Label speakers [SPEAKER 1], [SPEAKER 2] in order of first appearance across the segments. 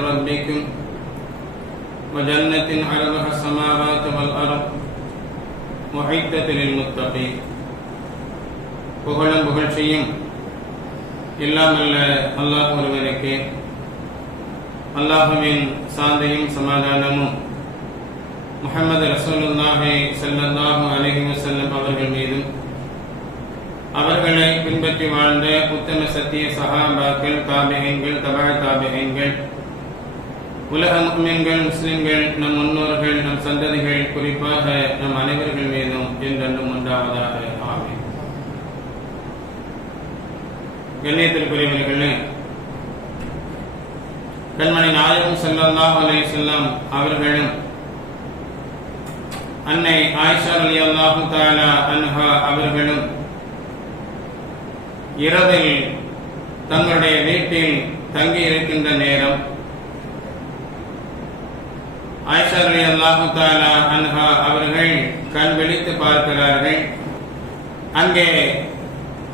[SPEAKER 1] ربكم وجنة عرضها السماوات والأرض وعدة للمتقين புகழும் புகழ்ச்சியும் எல்லாம் அல்ல அல்லாஹ் ஒருவனுக்கு அல்லாஹுவின் சாந்தையும் சமாதானமும் முஹம்மது ரசூலுல்லாஹி ஸல்லல்லாஹு அலைஹி வஸல்லம் அவர்கள் மீதும் அவர்களை பின்பற்றி வாழ்ந்த உத்தம சத்திய சஹாபாக்கள் தாபிகைங்கள் தபா தாபிகைங்கள் உலக முக்மீன்கள் முஸ்லிம்கள் நம் முன்னோர்கள் நம் சந்ததிகள் குறிப்பாக நம் அனைவர்கள் மீதும் என்றென்றும் உண்டாவதாக. ஆமீன். கண்ணியத்திற்குரியவர்களே கண்மணி நாயகம் ஸல்லல்லாஹு அலே செல்லம் அவர்களும் அன்னை ஆயிஷா ரலியல்லாஹு தாலா அன்ஹா அவர்களும் இரவில் தங்களுடைய வீட்டில் தங்கி இருக்கின்ற நேரம் ஆயிஷா ரலியல்லாஹு தாலா அன்ஹா அவர்கள் கண் விழித்து பார்க்கிறார்கள். அங்கே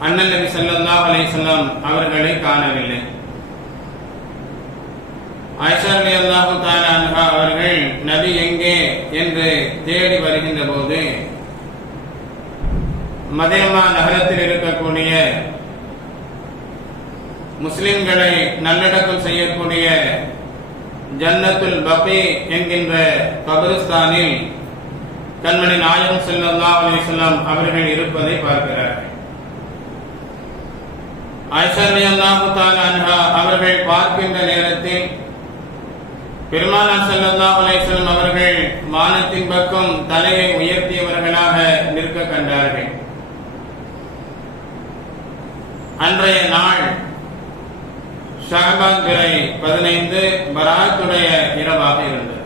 [SPEAKER 1] அண்ணன் நபி ஸல்லல்லாஹு அவர்களை காணவில்லை. ஆயிஷா ரலியல்லாஹு தாலா அன்ஹா அவர்கள் நபி எங்கே என்று தேடி வருகின்ற போது மதேமா நகரத்தில் இருக்கக்கூடிய முஸ்லிம்களை நல்லடக்கம் செய்யக்கூடிய ஜன்னத்துல் பபி என்கின்ற கபிரஸ்தானில் கண்மணி நாயகம் ஸல்லல்லாஹு அலைஹி வஸல்லம் அவர்கள் இருப்பதை பார்க்கிறார். ஆயிஷா ரலியல்லாஹு தஆலா அன்ஹா அவர்கள் பார்க்கின்ற நேரத்தில் பெருமானார் ஸல்லல்லாஹு அலைஹி வஸல்லம் அவர்கள் வானத்தின் பக்கம் தலையை உயர்த்தியவர்களாக நிற்க கண்டார்கள். அன்றைய நாள் ஷாபான் பிறை பதினைந்து பராத்துடைய இரவாக இருந்தது.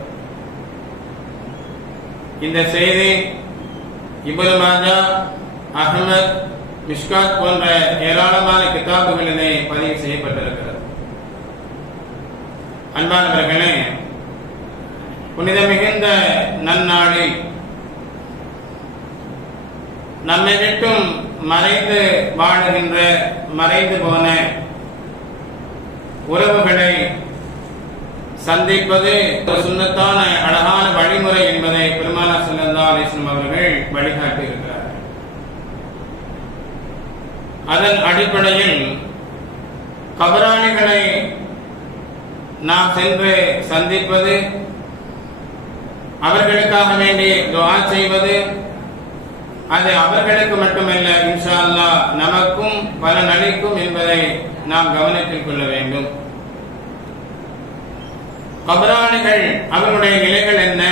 [SPEAKER 1] இந்த செய்தி இபுல் மாஜா அகமத் மிஷ்காத் போன்ற ஏராளமான கிதாபுகளிலே பதிவு செய்யப்பட்டிருக்கிறது. அன்பானவர்களே புனித மிகுந்த நன்னாளில் நம்மை விட்டும் மறைந்து வாழுகின்ற மறைந்து போன உறவுகளை சந்திப்பது ஒரு சுண்ணத்தான அழகான வழிமுறை என்பதை பெருமானா சல்லா அலிஸ்லம் அவர்கள் வழிகாட்டியிருக்கிறார். அதன் அடிப்படையில் கபராணிகளை நாம் சென்று சந்திப்பது அவர்களுக்காக வேண்டி துவா செய்வது அது அவர்களுக்கு மட்டுமல்ல இன்ஷா அல்லா நமக்கும் பலன் அளிக்கும் என்பதை நாம் கவனத்தில் கொள்ள வேண்டும். கபராளிகள் அவர்களுடைய நிலைகள் என்ன?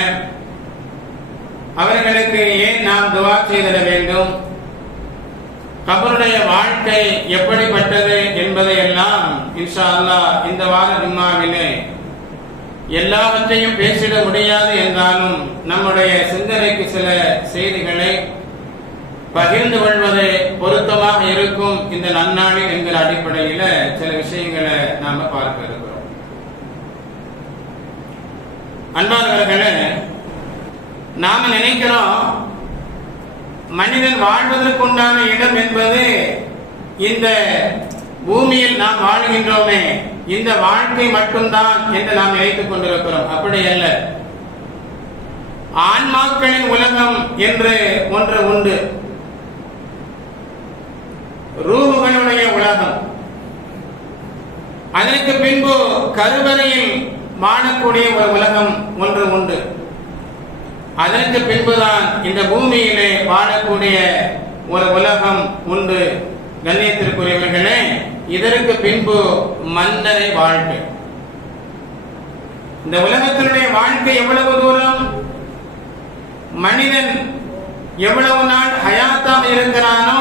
[SPEAKER 1] அவர்களுக்கு ஏன் நாம் துவா செய்திட வேண்டும்? கபருடைய வாழ்க்கை எப்படிப்பட்டது என்பதையெல்லாம் இன்ஷா இந்த வார ஜும்மாவிலே எல்லாவற்றையும் பேசிட முடியாது என்றாலும் நம்முடைய சிந்தனைக்கு சில செய்திகளை பகிர்ந்து கொள்வது பொருத்தமாக இருக்கும் இந்த நன்னாளில் என்கிற அடிப்படையில சில விஷயங்களை நாம பார்க்க இருக்கிறோம். அன்பானவர்களே நாம நினைக்கிறோம் மனிதன் வாழ்வதற்குண்டான இடம் என்பது இந்த பூமியில் நாம் வாழுகின்றோமே இந்த வாழ்க்கை மட்டும்தான் என்று நாம் நினைத்துக் கொண்டிருக்கிறோம். அப்படி அல்ல. ஆன்மாக்களின் உலகம் என்று ஒன்று உண்டு. ரூபுகளுடைய உலகம். அதற்கு பின்பு கருவறையில் வாழக்கூடிய ஒரு உலகம் ஒன்று உண்டு. அதற்கு பின்புதான் இந்த பூமியிலே வாழக்கூடிய ஒரு உலகம் உண்டு. கண்ணியத்திற்குரியவர்களே இதற்கு பின்பு மன்னரை வாழ்க்கை இந்த உலகத்தினுடைய வாழ்க்கை எவ்வளவு தூரம்? மனிதன் எவ்வளவு நாள் ஹயாத்தாக இருக்கிறானோ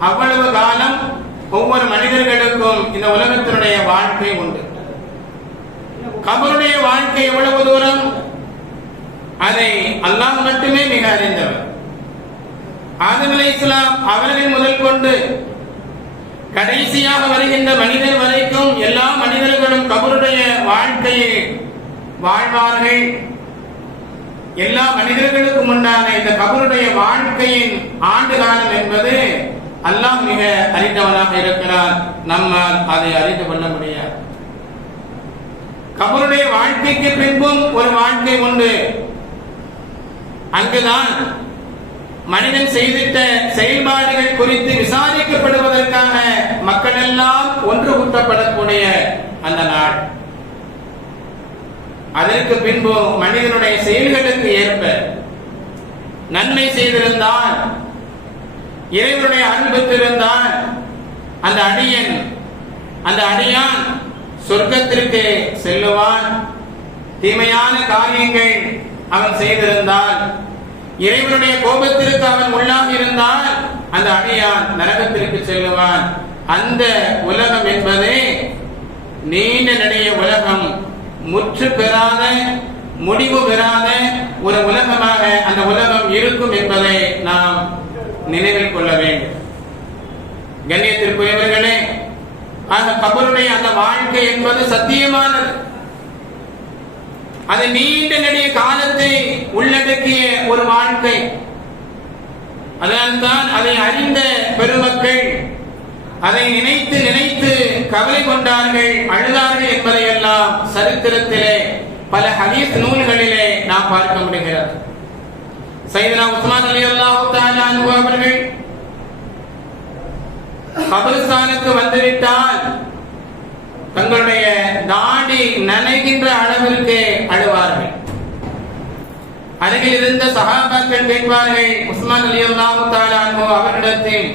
[SPEAKER 1] அவ்வளவு காலம் ஒவ்வொரு மனிதர்களுக்கும் இந்த உலகத்தினுடைய வாழ்க்கை உண்டு. கபருடைய வாழ்க்கை எவ்வளவு தூரம்? அதை அல்லாஹ் மட்டுமே மிக அறிந்தவர். ஆதம் அலை இஸ்லாம் அவர்கள் முதல் கொண்டு கடைசியாக வருகின்ற மனிதர் வரைக்கும் எல்லா மனிதர்களும் கபருடைய வாழ்க்கையை வாழ்வார்கள். எல்லா மனிதர்களுக்கும் உண்டான இந்த கபருடைய வாழ்க்கையின் ஆண்டு காலம் என்பது அல்லாஹ் மிக அறிந்தவனாக இருக்கிறார் நம்மால் அதை அறிந்து கொள்ள முடியாது. கபருடைய வாழ்க்கைக்கு பின்பும் ஒரு வாழ்க்கை உண்டு. அங்குதான் மனிதன் செய்திட்ட செயல்பாடுகள் குறித்து விசாரிக்கப்படுவதற்காக மக்கள் எல்லாம் ஒன்று கூட்டப்படக்கூடிய அந்த நாள். அதற்கு பின்பு மனிதனுடைய செயல்களுக்கு ஏற்ப நன்மை செய்திருந்தால் இறைவனுடைய அன்பு பெற்றிருந்தால் அந்த அடியன் அந்த அடியான் சொர்க்கத்திற்கு செல்லுவான். தீமையான காரியங்கள் அவன் செய்திருந்தால் இறைவனுடைய கோபத்திற்கு அவன் உள்ளாக இருந்தால் அந்த அடியான் நரகத்திற்கு செல்லுவான். அந்த உலகம் என்பதே நீண்ட நடைய உலகம். முற்று பெறாத முடிவு பெறாத ஒரு உலகமாக அந்த உலகம் இருக்கும் என்பதை நாம் நினைவில் கொள்ள வேண்டும். கண்ணியத்திற்குரியவர்களே அந்த கபருடைய அந்த வாழ்க்கை என்பது சத்தியமானது. அது நீண்ட நெடிய காலத்தை உள்ளடக்கிய ஒரு வாழ்க்கை. அதனால்தான் அதை அறிந்த பெருமக்கள் அதை நினைத்து நினைத்து கவலை கொண்டார்கள் அழுதார்கள் என்பதையெல்லாம் சரித்திரத்திலே பல ஹதீஸ் நூல்களிலே நாம் பார்க்க முடிகிறது. சைதனா உஸ்மான் அலி அல்லாஹு அவர்கள் கபரிஸ்தானுக்கு வந்துவிட்டால் தங்களுடைய தாடி நனைகின்ற அளவிற்கு அழுவார்கள். அருகில் இருந்த சகாபாக்கள் கேட்பார்கள் உஸ்மான் அலி அல்லாஹு அவரிடத்தில்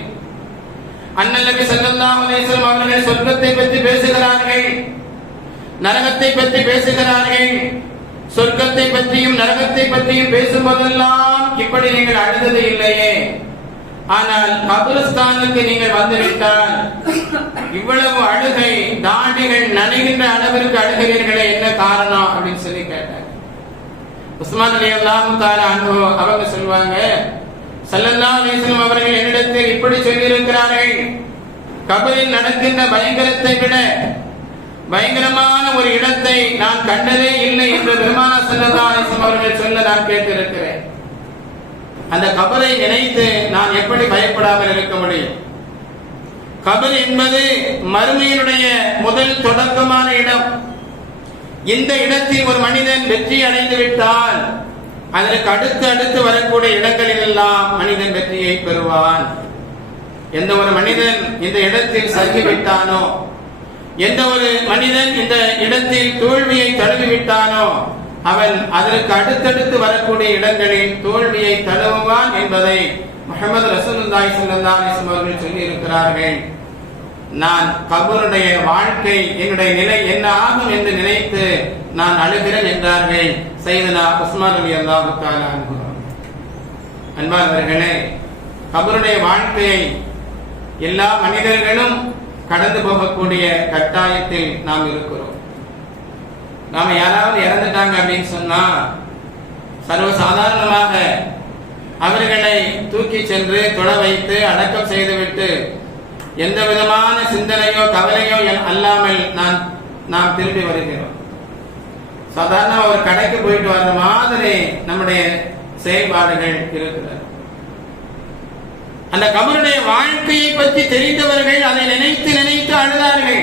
[SPEAKER 1] அண்ணல் நபி ஸல்லல்லாஹு அலைஹி அவர்கள் சொர்க்கத்தை பற்றி பேசுகிறார்கள் நரகத்தை பற்றி பேசுகிறார்கள் சொர்க்கத்தை பற்றியும் நரகத்தை பற்றியும் பேசும்போதெல்லாம் இப்படி நீங்கள் அழுதது இல்லையே. ஆனால் கபிரஸ்தானுக்கு நீங்கள் வந்துவிட்டால் இவ்வளவு அழுகை தாண்டிகள் நனைகின்ற அளவிற்கு அழுகிறீர்களே என்ன காரணம் அப்படின்னு சொல்லி கேட்டாங்க உஸ்மான் அலி அல்லாஹு தாலா அனுபவம் அவங்க சொல்லுவாங்க சல்லல்லா அலிஸ்லம் அவர்கள் என்னிடத்தில் இப்படி சொல்லியிருக்கிறார்கள். கபரில் நடக்கின்ற பயங்கரத்தை விட பயங்கரமான ஒரு இடத்தை நான் கண்டதே இல்லை என்று பெருமான செல்லதாசம் அவர்கள் சொல்ல நான் கேட்டிருக்கிறேன். அந்த கபரை நினைத்து நான் எப்படி பயப்படாமல் இருக்க முடியும்? கபர் என்பது மறுமையினுடைய முதல் தொடக்கமான இடம். இந்த இடத்தில் ஒரு மனிதன் வெற்றி அடைந்து விட்டால் அதற்கு அடுத்து அடுத்து வரக்கூடிய இடங்களில் எல்லாம் மனிதன் வெற்றியை பெறுவான். எந்த ஒரு மனிதன் இந்த இடத்தில் சருகிவிட்டானோ எந்த ஒரு மனிதன் இந்த இடத்தில் தோல்வியை தழுவிவிட்டானோ அவன் அதற்கு அடுத்தடுத்து வரக்கூடிய இடங்களில் தோல்வியை தழுவுவான் என்பதை முகமது ரசூலுல்லாஹி ஸல்லல்லாஹு அலைஹி அவர்கள் சொல்லி இருக்கிறார்கள் நான் கபருடைய வாழ்க்கை என்னுடைய நிலை என்ன ஆகும் என்று நினைத்து நான் அழுகிறேன் என்றார்கள் சைதனா உஸ்மான் அலி அல்லாஹு அன்பானவர்களே கபருடைய வாழ்க்கையை எல்லா மனிதர்களும் கடந்து போகக்கூடிய கட்டாயத்தில் நாம் இருக்கிறோம். நாம யாராவது இறந்துட்டாங்க அப்படின்னு சொன்னா சர்வ சாதாரணமாக அவர்களை தூக்கி சென்று தொட வைத்து அடக்கம் செய்துவிட்டு எந்த விதமான சிந்தனையோ கவலையோ அல்லாமல் நான் நாம் திரும்பி வருகிறோம். சாதாரண ஒரு கடைக்கு போயிட்டு வர மாதிரி நம்முடைய செயல்பாடுகள் இருக்கிறது அந்த கபருடைய வாழ்க்கையை பற்றி தெரிந்தவர்கள் அதை நினைத்து நினைத்து அழுதார்கள்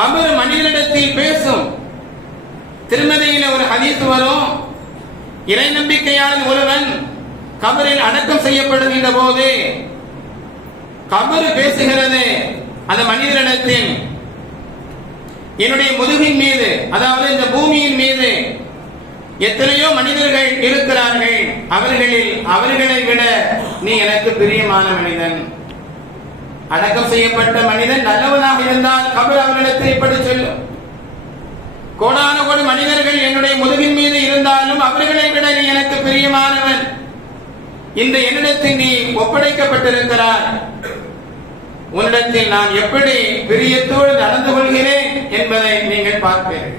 [SPEAKER 1] கபர் மனிதனிடத்தில் பேசும். திருமதியில ஒரு ஹதீஸ் வரும். இறை நம்பிக்கையாளன் ஒருவன் கபரில் அடக்கம் செய்யப்படுகின்ற போது கபரு பேசுகிறது அந்த மனிதனிடத்தில். என்னுடைய முதுகின் மீது அதாவது இந்த பூமியின் மீது எத்தனையோ மனிதர்கள் இருக்கிறார்கள். அவர்களில் அவர்களை விட நீ எனக்கு பிரியமான மனிதன். அடக்கம் செய்யப்பட்ட மனிதன் நல்லவனாக இருந்தால் கபர் அவரிடத்தில் இப்படி சொல்லும். கோடான கோடி மனிதர்கள் என்னுடைய முதுகின் மீது இருந்தாலும் அவர்களை விட நீ எனக்கு பிரியமானவன். இந்த என்னிடத்தில் நீ ஒப்படைக்கப்பட்டிருக்கிறார் உன்னிடத்தில் நான் எப்படி பிரியத்தோடு நடந்து கொள்கிறேன் என்பதை நீங்கள் பார்ப்பீர்கள்.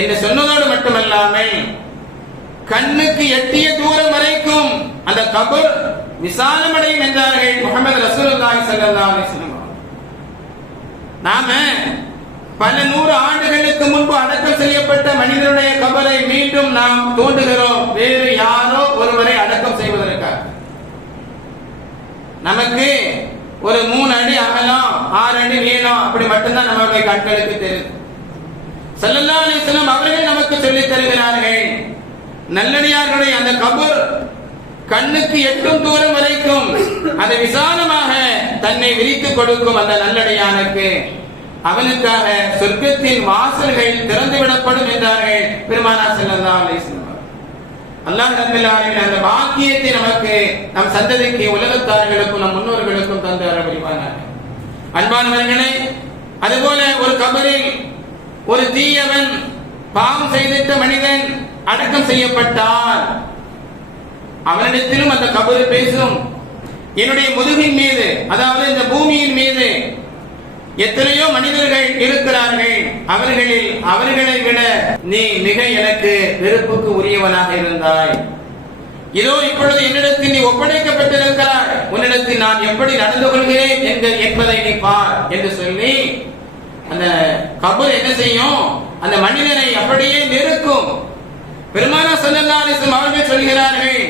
[SPEAKER 1] என்று சொன்னதோடு மட்டுமல்லாமல் கண்ணுக்கு எட்டிய தூரம் வரைக்கும் அந்த கபர் விசாலமடையும் என்றார்கள் முகமது ரசூலுல்லாஹி ஸல்லல்லாஹு அலைஹி வஸல்லம். நாம பல நூறு ஆண்டுகளுக்கு முன்பு அடக்கம் செய்யப்பட்ட மனிதனுடைய கபரை மீண்டும் நாம் தோண்டுகிறோம். வேறு யாரோ ஒருவரை அடக்கம் செய்வதற்காக. நமக்கு ஒரு மூணு அடி அகலம் ஆறு அடி நீளம் அப்படி மட்டும்தான் நம்மளுடைய கண்களுக்கு தெரியும். செல்லல்லா அலிஸ்லாம் அவர்கள் நமக்கு சொல்லித் தருகிறார்கள் நல்லடியார்களுடைய அந்த கபர் கண்ணுக்கு எட்டும் தூரம் வரைக்கும் அதை விசாலமாக தன்னை விரித்துக் கொடுக்கும் அந்த நல்லடையானுக்கு. அவனுக்காக சொர்க்கத்தின் வாசல்கள் திறந்து விடப்படும் என்றார்கள் பெருமானா ஸல்லல்லாஹு அல்லாஹ் நம்பிலாரின் அந்த பாக்கியத்தை நமக்கு நம் சந்ததிக்கு உலகத்தார்களுக்கும் நம் முன்னோர்களுக்கும் தந்து வர புரிவானாக அன்பானவர்களே அதுபோல ஒரு கபரில் ஒரு தீயவன் பாவம் செய்திட்ட மனிதன் அடக்கம் செய்யப்பட்டார் அவனிடத்திலும் அந்த கபரு பேசும். என்னுடைய முதுகின் மீது அதாவது இந்த பூமியின் மீது எத்தனையோ மனிதர்கள் இருக்கிறார்கள். அவர்களில் அவர்களை விட நீ மிக எனக்கு வெறுப்புக்கு உரியவனாக இருந்தாய். இதோ இப்பொழுது என்னிடத்தில் நீ ஒப்படைக்கப்பட்டிருக்கிறாய். உன்னிடத்தில் நான் எப்படி நடந்து கொள்கிறேன் என்க- என்பதை நீ பார் என்று சொல்லி அந்த கபர் என்ன செய்யும்? அந்த மனிதனை அப்படியே நெருக்கும். பெருமானா ஸல்லல்லாஹு அலைஹி அவர்கள் சொல்கிறார்கள்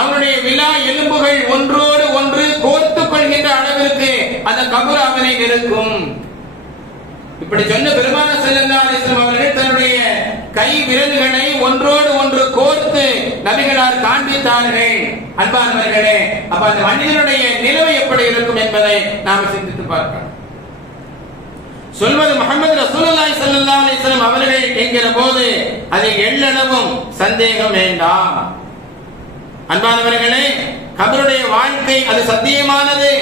[SPEAKER 1] அவனுடைய விழா எலும்புகள் ஒன்றோடு ஒன்று கோர்த்துக் கொள்கின்ற அளவிற்கு அந்த கபர் அவனை இருக்கும் இப்படி சொன்ன பெருமான ஸல்லல்லாஹு அலைஹி அவர்கள் தன்னுடைய கை விரல்களை ஒன்றோடு ஒன்று கோர்த்து நபிகளார் காண்பித்தார்கள். அன்பானவர்களே அப்ப அந்த மனிதனுடைய நிலவை எப்படி இருக்கும் என்பதை நாம் சிந்தித்து பார்க்கலாம். சொல்வது முகமது ரசூலுல்லாஹி ஸல்லல்லாஹு அலைஹி வஸல்லம் அவர்கள் என்கிற போது அதில் எள்ளளவும் சந்தேகம் வேண்டாம் அன்பானவர்களே கபருடைய வாழ்க்கை அது சத்தியமானது.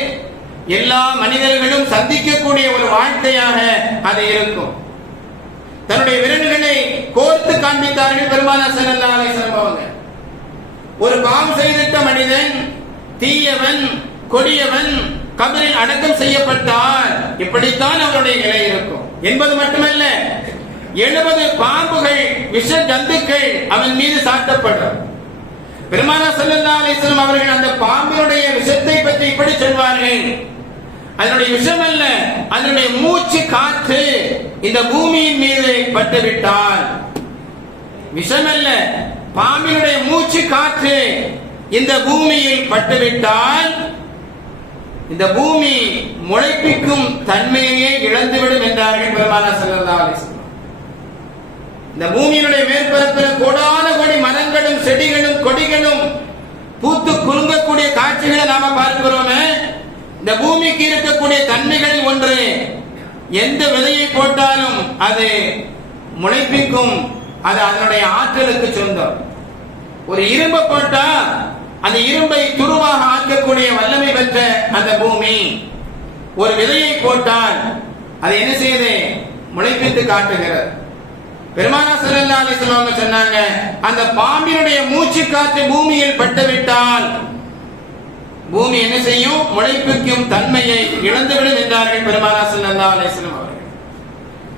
[SPEAKER 1] எல்லா மனிதர்களும் சந்திக்கக்கூடிய ஒரு வாழ்க்கையாக அது இருக்கும். தன்னுடைய விரல்களை கோர்த்து காண்பித்தார்கள் பெருமானா ஸல்லல்லாஹு அலைஹி வஸல்லம் அவங்க ஒரு பாவம் செய்திட்ட மனிதன் தீயவன் கொடியவன் கபரில் அடக்கம் செய்யப்பட்டால் இப்படித்தான் அவருடைய நிலை இருக்கும். என்பது மட்டுமல்ல எழுபது பாம்புகள் விஷ ஜந்துக்கள் அவன் மீது சாட்டப்படும் பெருமானா ஸல்லல்லாஹு அலைஹி அவர்கள் அந்த பாம்பினுடைய விஷத்தை பற்றி இப்படி சொல்வார்கள். அதனுடைய விஷம் அல்ல அதனுடைய மூச்சு காற்று இந்த பூமியின் மீது பட்டுவிட்டால். விஷம் அல்ல பாம்பினுடைய மூச்சு காற்று இந்த பூமியில் பட்டுவிட்டால் இந்த பூமி முளைப்பிக்கும் தன்மையையே இழந்துவிடும் என்றார்கள் பெருமானா ஸல்லல்லாஹு இந்த பூமியினுடைய மேற்பரப்பில் கோடான கோடி மரங்களும் செடிகளும் கொடிகளும் பூத்து குலுங்கக்கூடிய காட்சிகளை நாம பார்க்கிறோமே. இந்த பூமிக்கு இருக்கக்கூடிய தன்மைகள் ஒன்று எந்த விதையை போட்டாலும் அது முளைப்பிக்கும் அது அதனுடைய ஆற்றலுக்கு சொந்தம். ஒரு இரும்பை போட்டா அந்த இரும்பை துருவாக ஆக்கக்கூடிய வல்லமை பெற்ற அந்த பூமி ஒரு விதையை போட்டால் அதை என்ன செய்யுது? முளைப்பித்து காட்டுகிறது. பெருமானா ஸல்லல்லாஹு சொன்னாங்க அந்த பாம்பினுடைய மூச்சு காற்று பூமியில் பட்டுவிட்டால் பூமி என்ன செய்யும்? முளைப்பிக்கும் தன்மையை இழந்துவிடும் என்றார்கள் பெருமானா ஸல்லல்லாஹு அலைஹி அவர்கள்.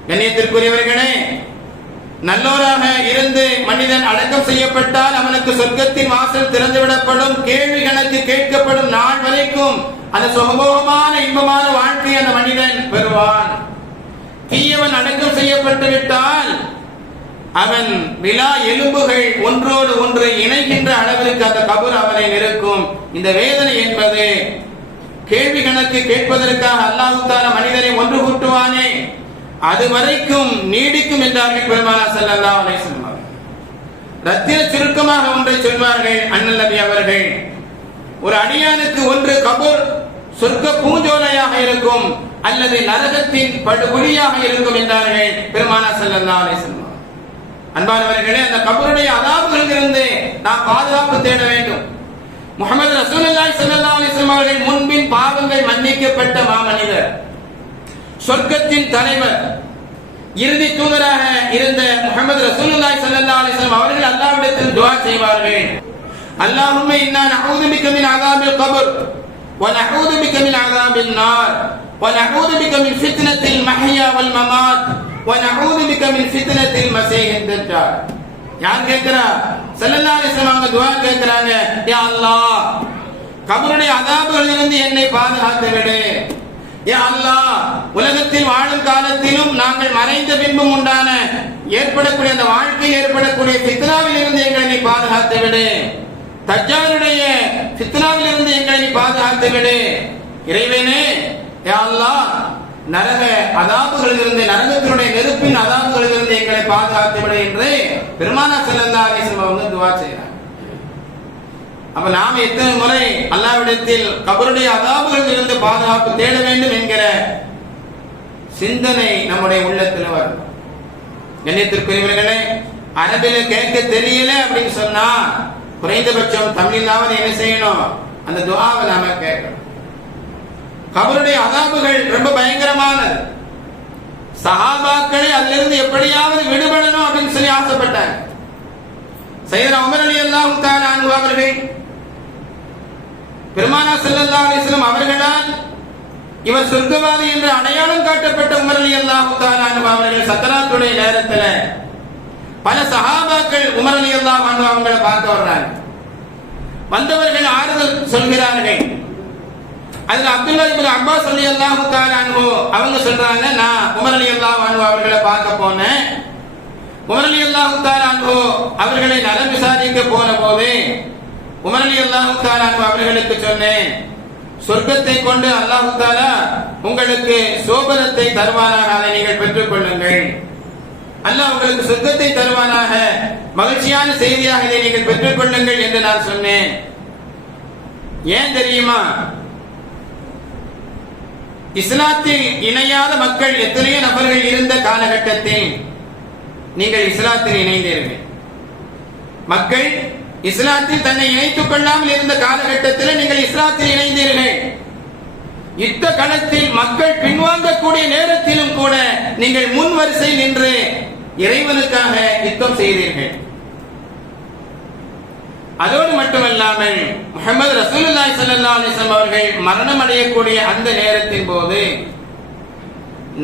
[SPEAKER 1] கண்ணியத்திற்குரியவர்களே நல்லோராக இருந்து மனிதன் அடக்கம் செய்யப்பட்டால் அவனுக்கு சொர்க்கத்தின் வாசல் திறந்துவிடப்படும் கேள்வி கணக்கு கேட்கப்படும் நாள் வரைக்கும் அந்த சுகபோகமான இன்பமான வாழ்க்கை அந்த மனிதன் பெறுவான். தீயவன் அடக்கம் செய்யப்பட்டு விட்டால் அவன் விழா எலும்புகள் ஒன்றோடு ஒன்று இணைகின்ற அளவிற்கு அந்த கபூர் அவனை நிற்கும் இந்த வேதனை என்பது கேள்வி கணக்கு கேட்பதற்காக அல்லாஹ் மனிதனை ஒன்று கூட்டுவானே. அது வரைக்கும் நீடிக்கும் என்றார்கள் பெருமானா செல்லல்லா அலைஹி வஸல்லம் ரத்தின சுருக்கமாக ஒன்றை சொல்வார்கள் அண்ணல் நபி அவர்கள். ஒரு அடியானுக்கு ஒன்று கபூர் சொர்க்க பூஞ்சோலையாக இருக்கும் அல்லது நரகத்தின் படுகொலியாக இருக்கும் என்றார்கள் பெருமானா செல்லல்லா அலைஹி வஸல்லம் அன்பானவர்களே அந்த கபருடைய அதாபுகளிலிருந்து நாம் பாதுகாப்பு தேட வேண்டும். முகமது ரசூல் அல்லாஹ் அலைஹி வஸல்லம் அவர்கள் முன்பின் பாவங்கள் மன்னிக்கப்பட்ட மாமனிதர். சொர்க்கத்தின் தலைவர் இறுதி தூதராக இருந்த முகமது ரசூலுல்லாஹி ஸல்லல்லாஹு அலைஹி வஸல்லம் அவர்கள் அல்லாஹ்விடத்தில் துஆ செய்வார்கள். அல்லாஹும்ம இன்னா நஊது பிக மின் அஸாபில் கபர் வ நஊது பிக மின் அஸாபில் நார் வ நஊது பிக மின் ஃபித்னத்தில் மஹ்யா வல் மமாத் வ நஊது பிக மின் ஃபித்னத்தில் மஸீஹ் தஜ்ஜால் யார் கேக்குறா ஸல்லல்லாஹு அலைஹி வஸல்லம் அவங்க துஆ கேக்குறாங்க யா அல்லாஹ் கபருடைய அதாபுகளிலிருந்து என்னை பாதுகாத்து விடு யா அல்லாஹ் உலகத்தில் நாங்கள் பின்பும் உண்டான ஏற்படக்கூடிய அந்த வாழ்க்கை ஏற்படக்கூடிய ஃபித்னாவில் இருந்து எங்களை நீ பாதுகாத்து விடு. தஜ்ஜாலுடைய ஃபித்னாவில் இருந்து எங்களை நீ பாதுகாத்து விடு. இறைவனே யாழ்லா நரக அதாபுகளில் இருந்து நரகத்தினுடைய நெருப்பின் அதாபுகளில் இருந்து எங்களை பாதுகாத்து விடு என்று பெருமானா ஸல்லல்லாஹு அலைஹி வஸல்லம் அவங்க துஆ செய்றாங்க அப்ப நாம் எத்தனை முறை அல்லாவிடத்தில் கபருடைய அதாபுகளில் இருந்து பாதுகாப்பு தேட வேண்டும் என்கிற சிந்தனை நம்முடைய உள்ளத்தில் வரும். கண்ணியத்திற்குரியவர்களே அரபில கேட்க தெரியல அப்படின்னு சொன்னா குறைந்தபட்சம் தமிழிலாவது என்ன செய்யணும்? அந்த துவாவை நாம கேட்கணும். கபருடைய அதாபுகள் ரொம்ப பயங்கரமானது. சஹாபாக்களை அதிலிருந்து எப்படியாவது விடுபடணும் அப்படின்னு சொல்லி ஆசைப்பட்டாங்க. சையத் உமர் அலி அல்லாஹு அவர்கள் பெருமானா செல்லல்லா அவர்களால் இவர் சொர்க்கவாதி என்று அடையாளம் காட்டப்பட்ட உமர் அலி அல்லாஹு அவர்கள் சக்கராத்துடைய நேரத்துல பல சஹாபாக்கள் உமர் அலி அல்லாஹு அவங்களை பார்க்க வர்றாங்க. வந்தவர்கள் ஆறுதல் சொல்கிறார்கள். அதுல அப்துல்லா இப்னு அப்பாஸ் சொல்லி தஆலா அன்ஹு அவங்க சொல்றாங்க நான் உமர் ரலியல்லாஹு அன்ஹு அவர்களை பார்க்க போனேன். உமர் ரலியல்லாஹு தஆலா அவர்களை நலம் விசாரிக்க போன போது உமர் ரலியல்லாஹு தஆலா அவர்களுக்கு சொன்னேன் சொர்க்கத்தை கொண்டு அல்லாஹ் தாலா உங்களுக்கு சோபனத்தை தருவானாக. அதை நீங்கள் பெற்றுக் கொள்ளுங்கள். அல்லாஹ் உங்களுக்கு சொர்க்கத்தை தருவானாக. மகிழ்ச்சியான செய்தியாக இதை நீங்கள் பெற்றுக் கொள்ளுங்கள் என்று நான் சொன்னேன். ஏன் தெரியுமா? இஸ்லாத்தில் இணையாத மக்கள் எத்தனையோ நபர்கள் இருந்த காலகட்டத்தில் நீங்கள் இஸ்லாத்தில் இணைந்தீர்கள் மக்கள் இஸ்லாத்தில் தன்னை இணைத்துக் கொள்ளாமல் இருந்த காலகட்டத்தில் நீங்கள் இஸ்லாத்தில் இணைந்தீர்கள். யுத்த களத்தில் மக்கள் பின்வாங்கக்கூடிய நேரத்திலும் கூட நீங்கள் முன் வரிசையில் நின்று இறைவனுக்காக யுத்தம் செய்தீர்கள். அதோடு மட்டுமல்லாமல் முகமது ரசூலுல்லாய் ஸல்லல்லாஹு அவர்கள் மரணம் அடையக்கூடிய அந்த நேரத்தின் போது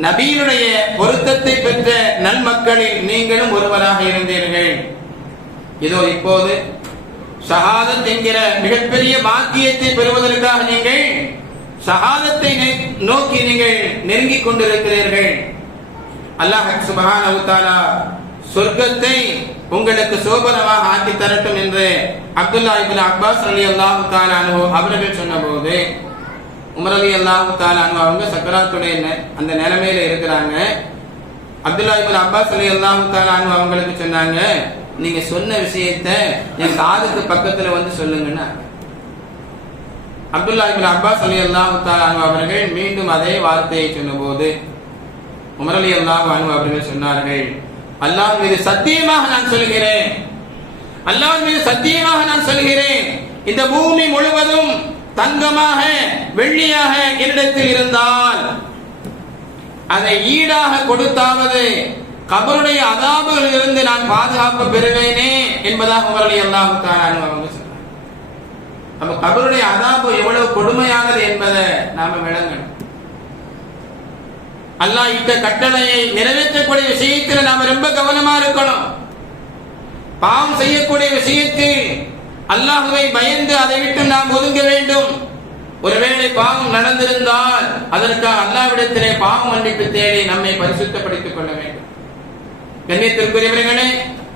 [SPEAKER 1] நபியினுடைய பொருத்தத்தை பெற்ற நன்மக்களில் நீங்களும் ஒருவராக இருந்தீர்கள். இதோ இப்போது சகாதத் என்கிற மிகப்பெரிய பாக்கியத்தை பெறுவதற்காக நீங்கள் சகாதத்தை நோக்கி நீங்கள் நெருங்கிக் கொண்டிருக்கிறீர்கள். அல்லாஹ் சுபஹானஹு சொர்க்கத்தை உங்களுக்கு சோபனமாக ஆக்கி தரட்டும் என்று அப்துல்லா இபின் அப்பாஸ் அலி அல்லாஹு தாலானு அவர்கள் சொன்னபோது உமர் அலி அல்லாஹு தாலானு அவங்க சக்கராத்துடைய அந்த நிலைமையில இருக்கிறாங்க. அப்துல்லா இபின் அப்பாஸ் அலி அல்லாஹு தாலானு அவங்களுக்கு சொன்னாங்க நீங்க சொன்ன விஷயத்த என் காதுக்கு பக்கத்துல வந்து சொல்லுங்கன்னா அப்துல்லா இப்னு அப்பாஸ் அலி அல்லாஹு அவர்கள் மீண்டும் அதே வார்த்தையை சொன்னபோது உமர் அலி அல்லாஹ் அன்ஹு அவர்கள் சொன்னார்கள் அல்லாஹ் மீது சத்தியமாக நான் சொல்கிறேன் அல்லாஹ் மீது சத்தியமாக நான் சொல்கிறேன் இந்த பூமி முழுவதும் தங்கமாக வெள்ளியாக என்னிடத்தில் இருந்தால் அதை ஈடாக கொடுத்தாவது கபருடைய அதாபுகளில் இருந்து நான் பாதுகாப்பு பெறுவேனே என்பதாக உமர் அலி அல்லாஹு தஆலா அவங்க சொன்னாங்க நம்ம கபருடைய அதாபு எவ்வளவு கொடுமையானது என்பதை நாம விளங்கணும். அல்லாஹ் இட்ட கட்டளையை நிறைவேற்றக்கூடிய விஷயத்தில் நாம ரொம்ப கவனமா இருக்கணும். பாவம் செய்யக்கூடிய விஷயத்தில் அல்லாஹுவை பயந்து அதை விட்டு நாம் ஒதுங்க வேண்டும். ஒருவேளை பாவம் நடந்திருந்தால் அதற்காக அல்லாவிடத்திலே பாவம் மன்னிப்பு தேடி நம்மை பரிசுத்தப்படுத்திக் கொள்ள வேண்டும். கண்ணியத்திற்குரியவர்களே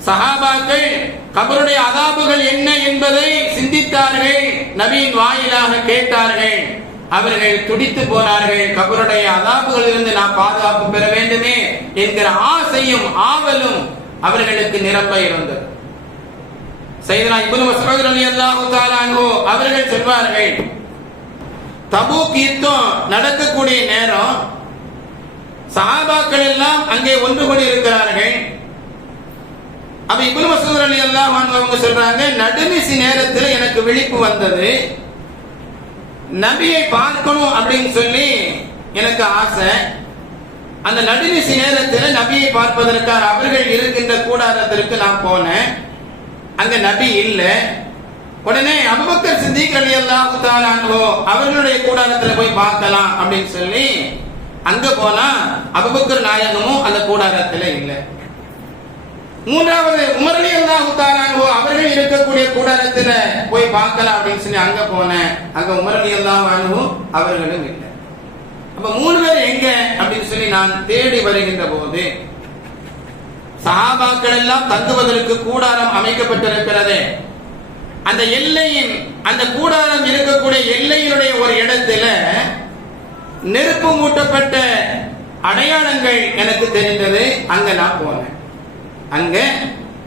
[SPEAKER 1] சஹாபாக்கள் கபருடைய அதாபுகள் என்ன என்பதை சிந்தித்தார்கள். நபியின் வாயிலாக கேட்டார்கள். அவர்கள் துடித்து போனார்கள். கபருடைய அதாபுகளில் இருந்து நாம் பாதுகாப்பு பெற வேண்டுமே என்கிற ஆசையும் ஆவலும் அவர்களுக்கு நிரம்ப இருந்தது. சையதுனா இப்னு மஸ்ஊத் ரலியல்லாஹு தஆலா அன்ஹு அவர்கள் சொல்வார்கள் தபூக் யுத்தம் நடக்கக்கூடிய நேரம் சஹாபாக்கள் எல்லாம் அங்கே ஒன்று கூடி இருக்கிறார்கள் அப்ப இப்னு மசூத் அலி அல்லாஹ் அவங்க சொல்றாங்க நடுநிசி நேரத்தில் எனக்கு விழிப்பு வந்தது. நபியை பார்க்கணும் அப்படின்னு சொல்லி எனக்கு ஆசை. அந்த நடுநிசி நேரத்தில் நபியை பார்ப்பதற்காக அவர்கள் இருக்கின்ற கூடாரத்திற்கு நான் போனேன். அங்க நபி இல்லை. உடனே அபுபக்கர் சித்திக் அலி அல்லாஹு தாலானோ அவர்களுடைய கூடாரத்தில் போய் பார்க்கலாம் அப்படின்னு சொல்லி அங்க போனா அபுபக்கர் நாயகமும் அந்த கூடாரத்துல இல்லை. மூன்றாவது உமர் அலி அல்லாஹு தாலானோ அவர்கள் இருக்கக்கூடிய கூடாரத்துல போய் பார்க்கலாம் அப்படின்னு சொல்லி அங்க போனேன். அங்க உமர் தான் அல்லாஹு அவர்களும் இல்லை. அப்ப மூணு பேர் எங்க அப்படின்னு சொல்லி நான் தேடி வருகின்ற போது சஹாபாக்கள் எல்லாம் தங்குவதற்கு கூடாரம் அமைக்கப்பட்டிருக்கிறது. அந்த எல்லையின் அந்த கூடாரம் இருக்கக்கூடிய எல்லையினுடைய ஒரு இடத்துல நெருப்பு மூட்டப்பட்ட அடையாளங்கள் எனக்கு தெரிந்தது. அங்க நான் போனேன். அங்க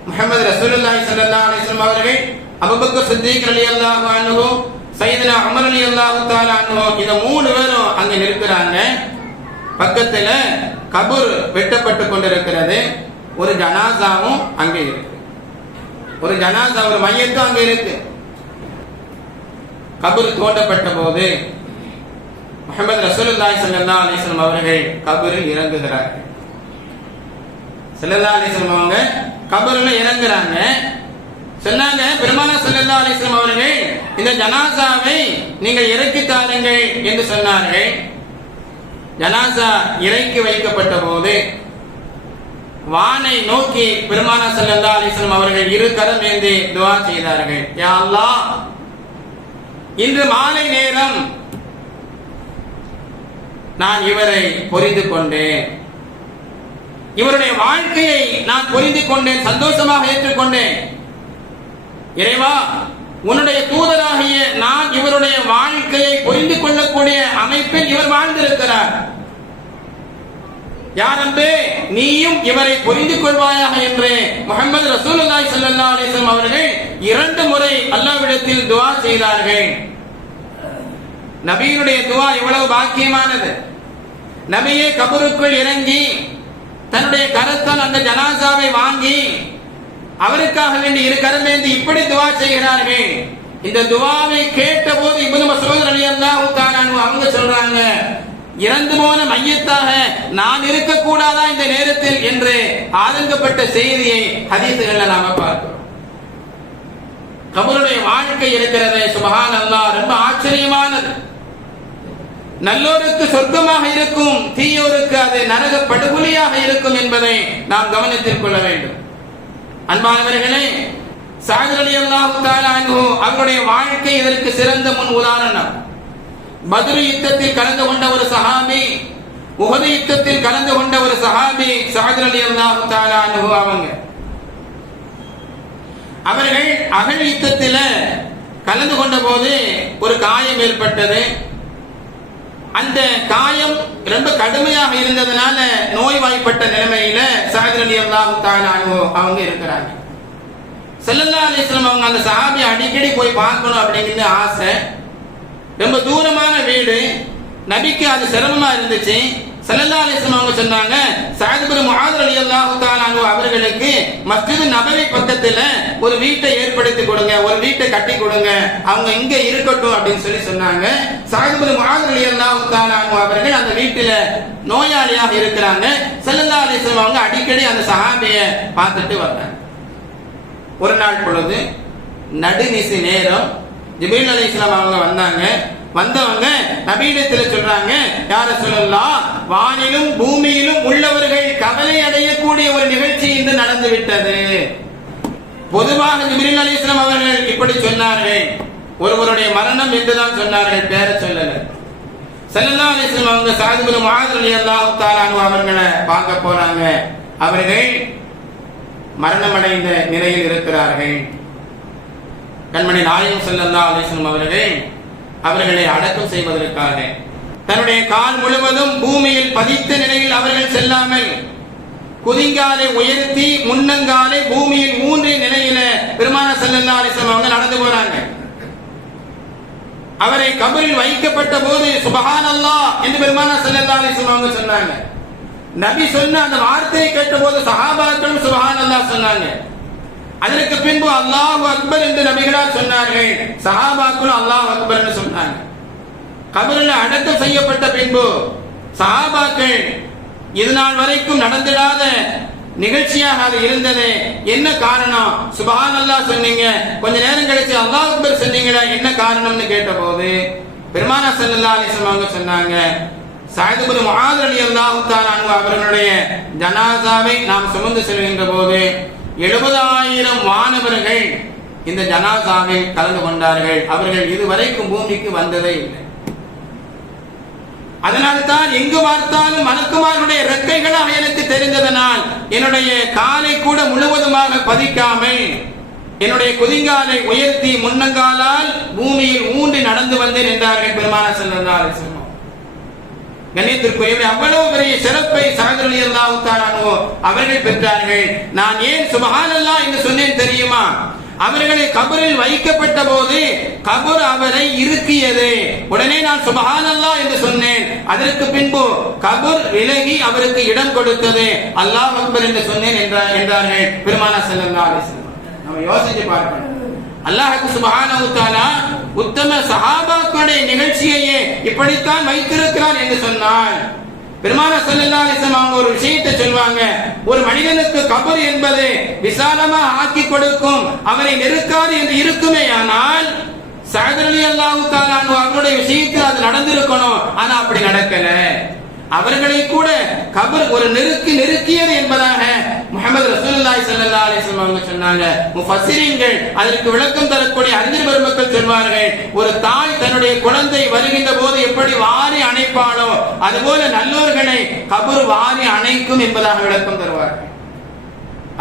[SPEAKER 1] முகமது ரசூலுல்லாஹி ஸல்லல்லாஹு அலைஹி வஸல்லம் அவர்கள் அபூபக்கர் சித்திக் ரலியல்லாஹு அன்ஹு சையதுனா உமர் ரலியல்லாஹு தஆலா அன்ஹு இந்த மூணு பேரும் அங்க நிற்கிறாங்க. பக்கத்துல கபூர் வெட்டப்பட்டு கொண்டிருக்கிறது. ஒரு ஜனாசாவும் அங்கே இருக்கு. ஒரு ஜனாசா ஒரு மையத்தும் அங்க இருக்கு. கபூர் தோண்டப்பட்ட போது முகமது ரசூலுல்லாஹி ஸல்லல்லாஹு அலைஹி வஸல்லம் அவர்கள் கபரில் இறங்குகிறார்கள். ஸல்லல்லாஹு அலைஹி வஸல்லம் அவங்க கபரில் இறங்குறாங்க. சொன்னாங்க பெருமானா ஸல்லல்லாஹு அலைஹி வஸல்லம் அவர்கள் இந்த ஜனாசாவை நீங்கள் இறக்கி தாருங்கள் என்று சொன்னார்கள். ஜனாசா இறக்கி வைக்கப்பட்ட போது வானை நோக்கி பெருமானா ஸல்லல்லாஹு அலைஹி வஸல்லம் அவர்கள் இரு கரம் ஏந்தி துஆ செய்தார்கள். யா அல்லாஹ் இன்று மாலை நேரம் நான் இவரை புரிந்து கொண்டேன். இவருடைய வாழ்க்கையை நான் புரிந்து கொண்டேன் சந்தோஷமாக ஏற்றுக்கொண்டேன். இறைவா உன்னுடைய தூதராகிய நான் இவருடைய வாழ்க்கையை புரிந்து கொள்ளக்கூடிய அமைப்பில் இவர் வாழ்ந்திருக்கிறார். யாரம்பே நீயும் இவரை புரிந்து கொள்வாயாக என்று முகமது ரசூல் அல்லாஹ் அலைஹி அவர்கள் இரண்டு முறை அல்லாஹ்விடத்தில் துவா செய்தார்கள். நபியினுடைய துவா எவ்வளவு பாக்கியமானது? நபியே கபருக்குள் இறங்கி தன்னுடைய கரத்தால் அந்த ஜனாசாவை வாங்கி அவருக்காக வேண்டி இரு கரமேந்தி இப்படி துவா செய்கிறார்கள். இந்த துவாவை கேட்ட போது இப்னு மஸ்ஊத் அவங்க சொல்றாங்க இறந்து போன மையத்தாக நான் இருக்க கூடாதா இந்த நேரத்தில் என்று ஆதங்கப்பட்ட செய்தியை ஹதீசுகள்ல நாம பார்க்கிறோம் கபருடைய வாழ்க்கை இருக்கிறதே சுபஹான் அல்லா ரொம்ப ஆச்சரியமானது. நல்லோருக்கு சொர்க்கமாக இருக்கும் தீயோருக்கு அது நரக படுகொலியாக இருக்கும் என்பதை நாம் கவனத்தில் கொள்ள வேண்டும். அன்பானவர்களே சாகர் அலி அல்லாஹு அவருடைய வாழ்க்கை இதற்கு சிறந்த முன் உதாரணம். பதில் யுத்தத்தில் கலந்து கொண்ட ஒரு சஹாபி உஹது யுத்தத்தில் கலந்து கொண்ட ஒரு சஹாபி சாகர் அலி அல்லாஹு அவங்க. அவர்கள் அகழ் யுத்தத்தில் கலந்து கொண்ட போது ஒரு காயம் ஏற்பட்டது. அந்த காயம் ரொம்ப கடுமையாக இருந்ததுனால நோய்வாய்ப்பட்ட நிலைமையில சாகர் அலி அல்லாஹு அவங்க இருக்கிறாங்க. செல்லல்லா அலிஸ்லாம் அவங்க அந்த சஹாபி அடிக்கடி போய் பார்க்கணும் அப்படிங்கிறது ஆசை. ரொம்ப தூரமான வீடு. நபிக்கு அது சிரமமா இருந்துச்சு. செல்லல்லா அலிஸ்லாம் அவங்க சொன்னாங்க சாதிபுர முஹாதர் அலி அல்லாஹு தஆலா அவர்களுக்கு மஸ்ஜித் நபவி பக்கத்துல ஒரு வீட்டை ஏற்படுத்தி கொடுங்க ஒரு வீட்டை கட்டி கொடுங்க அவங்க இங்க இருக்கட்டும் அப்படின்னு சொல்லி சொன்னாங்க. சாதிபுர முஹாதர் அலி அல்லாஹு தஆலா அவர்கள் அந்த வீட்டுல நோயாளியாக இருக்கிறாங்க. செல்லல்லா அலிஸ்லாம் அவங்க அடிக்கடி அந்த சஹாபிய பார்த்துட்டு வர்றாங்க ஒரு நாள் பொழுது நடுநிசி நேரம் ஜிபீல் அலி இஸ்லாம் அவங்க வந்தாங்க. வந்தவங்க நவீனத்தில் சொல்றாங்க யார சொல்லலாம் வானிலும் பூமியிலும் உள்ளவர்கள் கவலை அடையக்கூடிய ஒரு நிகழ்ச்சி இன்று நடந்து விட்டது. பொதுவாக ஜிபிரில் அலி இஸ்லாம் அவர்கள் இப்படி சொன்னார்கள். ஒருவருடைய மரணம் என்றுதான் சொன்னார்கள் பேர சொல்லல. செல்லல்லா அலிஸ்லாம் அவங்க சாதிபுரம் மாதிரி அல்லாஹு தாலானு அவர்களை பார்க்க போறாங்க. அவர்கள் மரணமடைந்த நிலையில் இருக்கிறார்கள். கண்மணி நாயகம் செல்லல்லா அலிஸ்லாம் அவர்களே அவர்களை அடக்கம் செய்வதற்காக. தன்னுடைய கால் முழுவதும் பூமியில் பதித்த நிலையில் அவர்கள் செல்லாமல் குதிங்காலை உயர்த்தி முன்னங்காலை பூமியில் மூன்று நிலையில பெருமான செல்லல்லா அலிஸ்லாம் அவங்க நடந்து போறாங்க அவரை கபரில் வைக்கப்பட்ட போது சுபஹான் அல்லாஹ் என்று பெருமான செல்லல்லா அலிஸ்லாம் அவங்க சொன்னாங்க. நபி சொன்ன அந்த வார்த்தையை கேட்ட போது சஹாபாக்களும் சுபஹான் அல்லாஹ் சொன்னாங்க. அதற்கு பின்பு அல்லாஹ் அக்பர் என்று நபிகளார் சொன்னார்கள். சஹாபாக்கள் அல்லாஹ் அக்பர் என்று சொன்னாங்க. கபரில் அடக்கம் செய்யப்பட்ட பின்பு சஹாபாக்கள் இது நாள் வரைக்கும் நடந்திடாத நிகழ்ச்சியாக அது இருந்தது. என்ன காரணம்? சுபஹான் அல்லா சொன்னீங்க. கொஞ்ச நேரம் கழிச்சு அல்லாஹ் அக்பர் சொன்னீங்களா என்ன காரணம்னு கேட்டபோது பெருமானா ஸல்லல்லாஹு அலைஹி அவங்க சொன்னாங்க சாயதுபுரி முஆத் அல்லாஹு தஆலா அவர்களுடைய ஜனாதாவை நாம் சுமந்து செல்கின்ற போது எழுபதாயிரம் மாணவர்கள் இந்த ஜனாசாவில் கலந்து கொண்டார்கள். அவர்கள் இதுவரைக்கும் பூமிக்கு வந்ததே இல்லை. அதனால்தான் எங்கு பார்த்தாலும் மலக்குமார்களுடைய ரெக்கைகளாக எனக்கு தெரிந்ததனால் என்னுடைய காலை கூட முழுவதுமாக பதிக்காமல் என்னுடைய குதிங்காலை உயர்த்தி முன்னங்காலால் பூமியில் ஊன்றி நடந்து வந்தேன் என்றார்கள் பெருமான செல்லல்லாரு கண்ணியத்திற்குரிய அவ்வளவு பெரிய சிறப்பை சகதரலி அல்லாஹு அவர்கள் பெற்றார்கள். நான் ஏன் சுபஹானல்லா என்று சொன்னேன் தெரியுமா? அவர்களை கபரில் வைக்கப்பட்ட போது கபர் அவரை இருக்கியது உடனே நான் சுபஹானல்லா என்று சொன்னேன். அதற்கு பின்பு கபர் விலகி அவருக்கு இடம் கொடுத்தது. அல்லாஹ் அக்பர் என்று சொன்னேன் என்றார் என்றார்கள். பெருமானா செல்லா நம்ம யோசிச்சு பார்க்கணும். அல்லாஹ்க்கு சுப்ஹானஹு உத்தம சஹாபாக்களுடைய நிகழ்ச்சியையே இப்படித்தான் வைத்திருக்கிறான் என்று சொன்னார் பெருமான ஸல்லல்லாஹு அலைஹி அவங்க ஒரு விஷயத்தை சொல்வாங்க ஒரு மனிதனுக்கு கபர் என்பது விசாலமா ஆக்கி கொடுக்கும் அவரை நெருக்காது என்று இருக்குமே ஆனால் சகதரலி அல்லாஹு அவருடைய விஷயத்தில் அது நடந்திருக்கணும். ஆனா அப்படி நடக்கல. அவர்களை கூட கபர் ஒரு நெருக்கி நெருக்கியது என்பதாக முகமது ரசூலுல்லாஹி ஸல்லல்லாஹு அலைஹி வஸல்லம் அவங்க சொன்னாங்க. முஃபஸ்ஸிரீன்கள் அதற்கு விளக்கம் தரக்கூடிய அறிஞர் பெருமக்கள் சொல்வார்கள் ஒரு தாய் தன்னுடைய குழந்தை வருகின்ற போது எப்படி வாரி அணைப்பாளோ அதுபோல நல்லோர்களை கபர் வாரி அணைக்கும் என்பதாக விளக்கம் தருவார்கள்.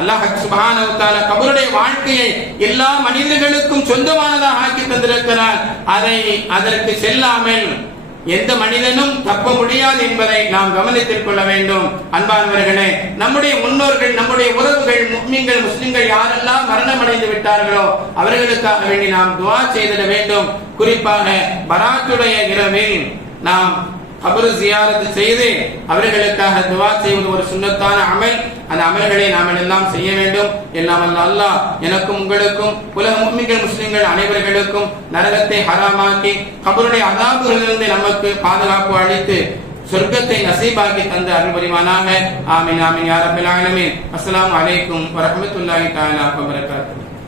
[SPEAKER 1] அல்லாஹ் சுப்ஹானஹு வ கபருடைய வாழ்க்கையை எல்லா மனிதர்களுக்கும் சொந்தமானதாக ஆக்கி தந்திருக்கிறார் அதை அதற்கு செல்லாமல் எந்த மனிதனும் தப்ப முடியாது என்பதை நாம் கவனித்துக் கொள்ள வேண்டும். அன்பானவர்களே நம்முடைய முன்னோர்கள் நம்முடைய உறவுகள் முஸ்லிம்கள் முஸ்லிம்கள் யாரெல்லாம் மரணம் அடைந்து விட்டார்களோ அவர்களுக்காக வேண்டி நாம் துவா செய்திட வேண்டும். குறிப்பாக பராத்துடைய இரவில் நாம் கபரு ஜியாரத்து செய்து அவர்களுக்காக துவா செய்வது ஒரு சுண்ணத்தான அமல். அந்த அமல்களை நாம் எல்லாம் செய்ய வேண்டும். எல்லாம் அல்ல அல்லாஹ் எனக்கும் உங்களுக்கும் உலக முஸ்லிம்கள் முஸ்லிம்கள் அனைவர்களுக்கும் நரகத்தை ஹராமாக்கி கபருடைய அதாபுகளிலிருந்து நமக்கு பாதுகாப்பு அளித்து சொர்க்கத்தை நசீபாக்கி தந்து அருள் புரிவானாக. ஆமீன் ஆமீன் யா ஆலமீன். அலைக்கும் வரமத்துல்லாஹி தாலா வபரகாத்துஹு.